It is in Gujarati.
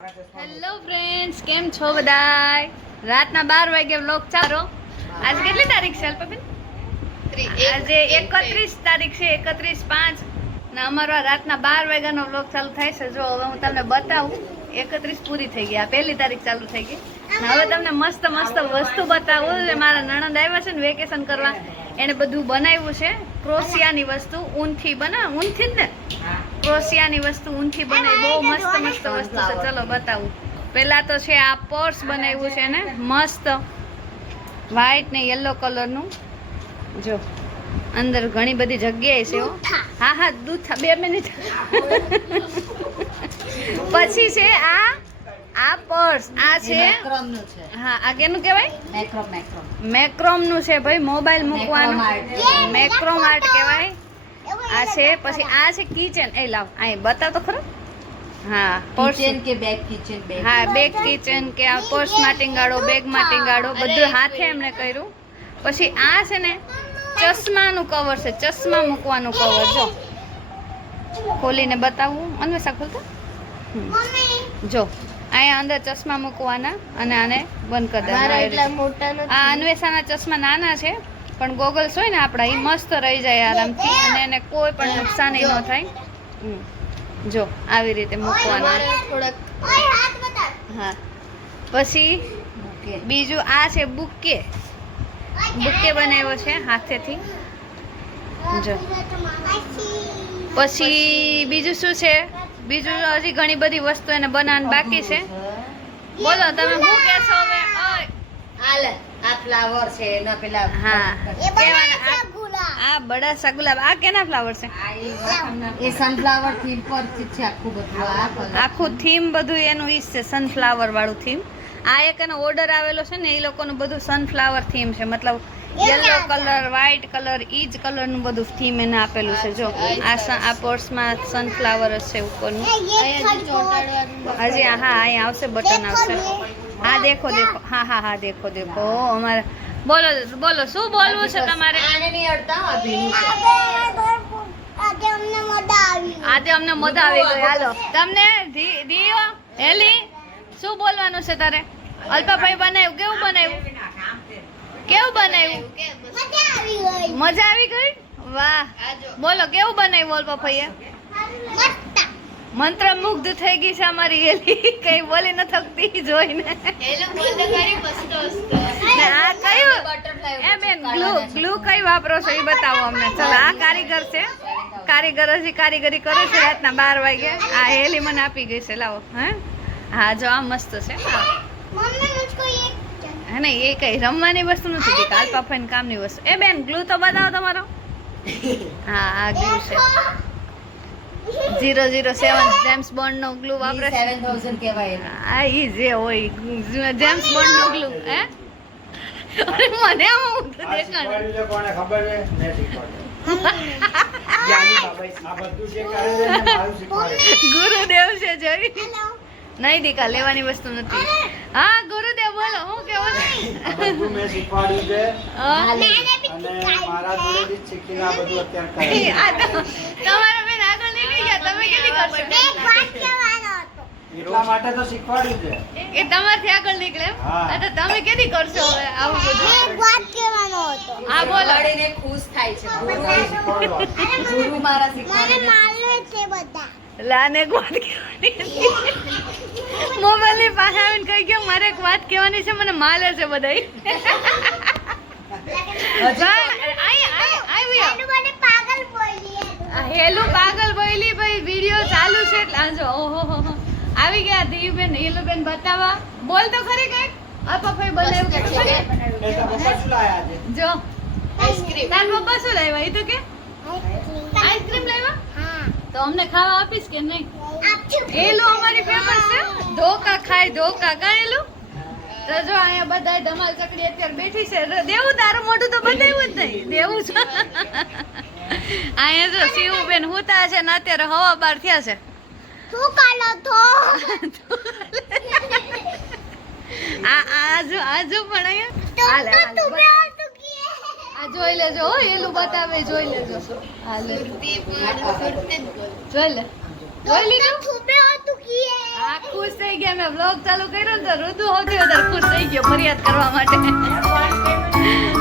હેલો ફ્રેન્ડ્સ, કેમ છો બધાય? રાતના 12 વાગે વ્લોગ ચાલો. આજે કેટલી તારીખ છે અલ્પાબેન? આજે 31 તારીખ છે, 31/5 ને અમારો રાતના 12 વાગ્યાનો વ્લોગ ચાલુ થાય છે. જો હવે હું તમને બતાવું. 31 પૂરી થઈ ગઈ, આ પહેલી તારીખ ચાલુ થઈ ગઈ. હવે તમને મસ્ત મસ્ત વસ્તુ બતાવું. મારા નણંદ આવ્યા છે ને વેકેશન કરવા, એને બધું બનાવ્યું છે. ક્રોશિયાની વસ્તુ ઊનથી ઊનથી જ ને, ક્રોશિયાની વસ્તુ ઊનથી બનાવી. બહુ મસ્ત મસ્ત વસ્તુ છે. ચલો બતાવું. પહેલા તો છે આ પર્સ બનાવ્યું છે ને મસ્ત, વ્હાઈટ ને યલો કલરનું. જો અંદર ઘણી બધી જગ્યાએ છે. હા હા દૂધ 2 મિનિટ. પછી છે આ પર્સ, આ છે હા આ કેનું કહેવાય? મેક્રોમ નું છે ભાઈ, મોબાઈલ મૂકવાનું. મેક્રોમ આર્ટ કહેવાય આ છે. પછી આ છે કિચન. એ લાવ અહીં બતાવ તો ખરો. હા કિચન કે બેગ, કિચન બેગ. હા બેગ કિચન કે આ પર્સ માં ટીંગાડો, બેગ માં ટીંગાડો, બધું હાથે એમને કર્યું. પછી આ છે ને ચશ્માનું કવર છે, ચશ્મા મૂકવાનું કવર. જો ખોલીને બતાવું. અન્વેષા ખોલતો જો અહીંયા અંદર ચશ્મા મૂકવાના અને આને બંધ કરી દેવાના. આ અન્વેષાના ચશ્મા નાના છે પણ ગોગલ્સ હોય ને આપણા, એ મસ્ત રહી જાય આરામથી અને એને કોઈ પણ નુકસાન ન થાય. જો આવી રીતે મૂકવાના. હા પછી બીજું આ છે બુકે. બુકે બનાવ્યો છે હાથેથી. જો પછી બીજું શું છે? બીજું હજી ઘણી બધી વસ્તુ એને બનાવવાની બાકી છે. બોલો તમે શું કહેશો હવે? આ ફ્લાવર છે એનો પેલા હા આ બડા સા ગુલાબ. આ કેના ફ્લાવર છે? એ સનફ્લાવર થીમ પર છે આખું બધું. આખું થીમ બધું એનું ઈ છે, સનફ્લાવર વાળું થીમ. આ એક એનો ઓર્ડર આવેલો છે ને, એ લોકોનું બધું સનફ્લાવર થીમ છે. મતલબ યલો કલર, વ્હાઈટ કલર, ઈ જ કલરનું બધું થીમ એને આપેલું છે. જો આ પર્સમાં સનફ્લાવર જ છે ઉપરનું. હજી હા અહીં આવશે, બટન આવશે. હા દેખો દેખો. હા હા હા દેખો દેખો. અમારે બોલો બોલો શું બોલવું છે તમારે? આજે અમને મજા આવી ગઈ. હાલો તમને દિયો હેલી શું બોલવાનું છે તારે? અલ્પાભાઈ બનાવ્યું, કેવું બનાવ્યું? કેવું બનાવ્યું? મજા આવી ગઈ. વાહ બોલો કેવું બનાવ્યું અલ્પાભાઈએ? મંત્રમુગ્ધ થઈ ગઈ છે અમારી હેલી, કઈ બોલી ન થકતી જોઈને. આ કયું એ બેન ગ્લુ કઈ વાપરો છો એ બતાવો અમને. ચલો આ કારીગર છે, કારીગર હજી કારીગરી કરે છે રાતના 12 વાગે. આ હેલી મને આપી ગઈ છે. લાવો. હે હા જો આ મસ્ત છે. હે ને એ કઈ રમવાની વસ્તુ નથી, કાલપાફાઈન કામની વસ્તુ. એ બેન ગ્લુ તો બતાવો તમારો. હા આ ગ્લુ છે 007 જેમ્સ બોન્ડ નો ગ્લુ વાપરે છે. 7000 કહેવાય. આ ઈ જે હોય જેમ્સ બોન્ડ નો ગ્લુ. હે મને હું તો દેખાણ કોને ખબર છે? મેં શીખવાડ્યું. ગુરુદેવ છે જોઈ. નહીં દીકા લેવાની વસ્તુ નથી. હા ગુરુદેવ બોલો હું કેવું છે? બધું મેં શીખવાડ્યું છે અને મારા જોડેથી જ શીખીને આ બધું અત્યારે કરે છે. તમારા બેન આગળ નીકળી ગયા, તમે કેદી કરશો? એટલા માટે તો શીખવાડ્યું છે. એ તમારથી આગળ નીકળે. હા. તો તમે કેદી કરશો હવે આવું બધું? હા બોલો. લડીને ખુશ થાય છે. શીખવાડવાનું. ગુરુ મારા શીખવાડે. લાને એક વાત કહેવાની મોબાઈલ ની પાસે આવીને કહી ગયો મારે એક વાત કહેવાની છે, મને માલે છે બધાય. હેલું પાગલ બોલી ભાઈ, વિડિયો ચાલુ છે એટલે આજો. ઓહો આવી ગયા દીયુબેન, હેલુબેન બતાવવા. બોલ તો ખરી કઈ અલ્પાભાઈ બનાવ્યું કે ખબર? એ તો પપ્પા શું લાયા છે? જો આઈસ્ક્રીમ. તાર પપ્પા શું લાવ્યા એ તો કે? આઈસ્ક્રીમ લાવ્યા. તો અમને ખાવા આપીશ કે નહીં? એલું અમારી ફેમસ છે, ધોકા ખાય ધોકા. કાયેલું તો જો અહીંયા બધા ધમાલ ચકડી અત્યારે બેઠી છે. દેવું તારું મોઢું તો બતાવ્યું જ નહીં. દેવું છે અહીંયા જો શિવુબેન હુતા છે ને અત્યારે હવા બાર થયા છે. આજો પણ અહીંયા આ જોઈ લેજો. એલું બતાવે જોઈ લેજો. હાલે જોઈ લે. જોઈ લીધું. હા ખુશ થઈ ગયા. મેં વ્લોગ ચાલુ કર્યો ને તો ઋતુ સૌથી વધારે ખુશ થઈ ગયો ફરિયાદ કરવા માટે.